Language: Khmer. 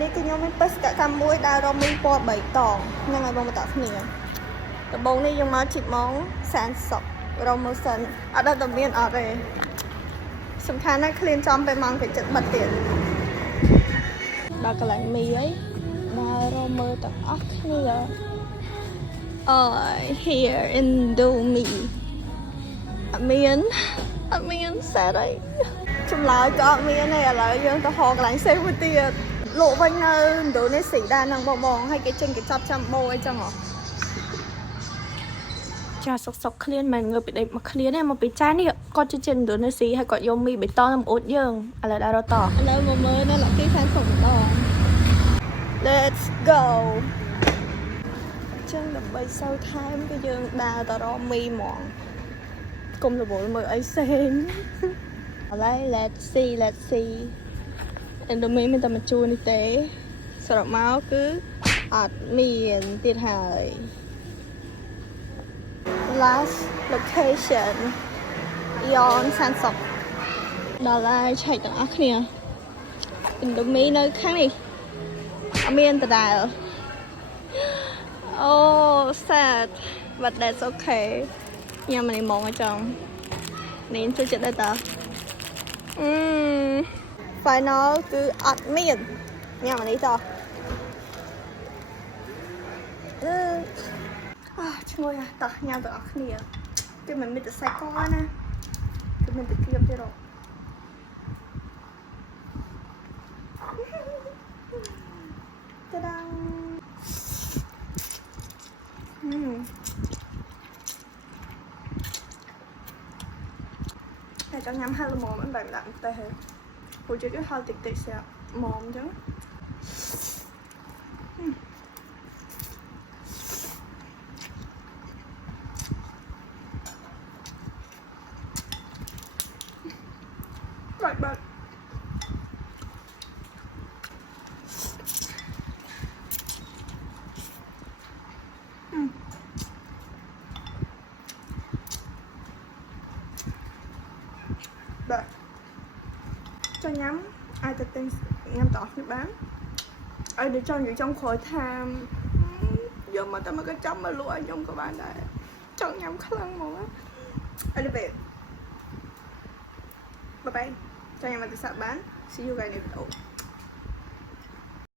នេះគឺខ្ញុំមានបេសកកម្មមួយដែលរមីពណ៌3តងហ្នឹងហើយបងបន្តគ្នាដំបូងនេះយើងមកជីកម៉ងសានសុករមើលសិនអត់ដល់តែមានអត់ទេសំខាន់ណាស់ឃ្លានចំពេលម៉ោងទៅចិត្តបិទទៀតដល់កន្លែងមីហើយដល់រមើលទាំងអស់គ្នាhere in do me អត់មានសេរីចម្លើយក៏អត់មានទេឥឡូវយើងទៅហកន្លែងសេមួយទៀតលក់វិញនៅឥណ្ឌូនេស៊ីដែរហ្នឹងបងហើយគេចេញគេចាប់ចាំបោអីចឹងហ៎ចាសុកឃ្លានមិនងើបពីដេកមកឃ្លានទេមកពីចានេះគាត់ជិះឥណ្ឌូនេស៊ីហើយគាត់យកមីបៃតងទៅអួតយើងឥឡូវដល់តឥឡូវមកមើលនៅលក្ខីខាងសុកម្ដង Let's go ចឹងដើម្បីសោថែមគឺយើងដើរទៅរកមីហ្មងគុំរវល់មើលអីផ្សេងឥឡូវ let's see ឥណ្ឌូមីមានតែមួយជួរនេះទេសរុបមកគឺអត់មានទៀតហើយ last location យ៉នសានសុកដល់ហើយឆែកទាំងអស់គ្នាឥណ្ឌូមីនៅខាងនេះអត់មានដដែលអូ sad but that's okay ញ៉ាំនេះមកចង់នេះជួយចិត្តដែរតាfinal គឺអត់មានញ៉ាំនេះតឈ្ងុយហ่ะតោះញ៉ាំទាំងអស់គ្នាគឺមិនមានតែសាច់កណាគឺមានតែក្រៀមទេរកតាដាងតែចង់ញ៉ាំហាលល្មមមិនបែបដាក់តែហេព្រោះជិះគឺហាលតិចស្រាប់ល្មមអញ្ចឹងបាត់បាទចង់ញ៉ាំអាចទៅទិញញ៉ាំតោះនេះបានឲ្យទៅចង់និយាយចង់ក្រោយថាយកមកតែមកក៏ចាំមកលក់ឲ្យខ្ញុំក៏បានដែរចង់ញ៉ាំខ្លាំងហ្មងអីទៅពេលបាយចង់ញ៉ាំមកទៅសាក់បាន see you guys in the video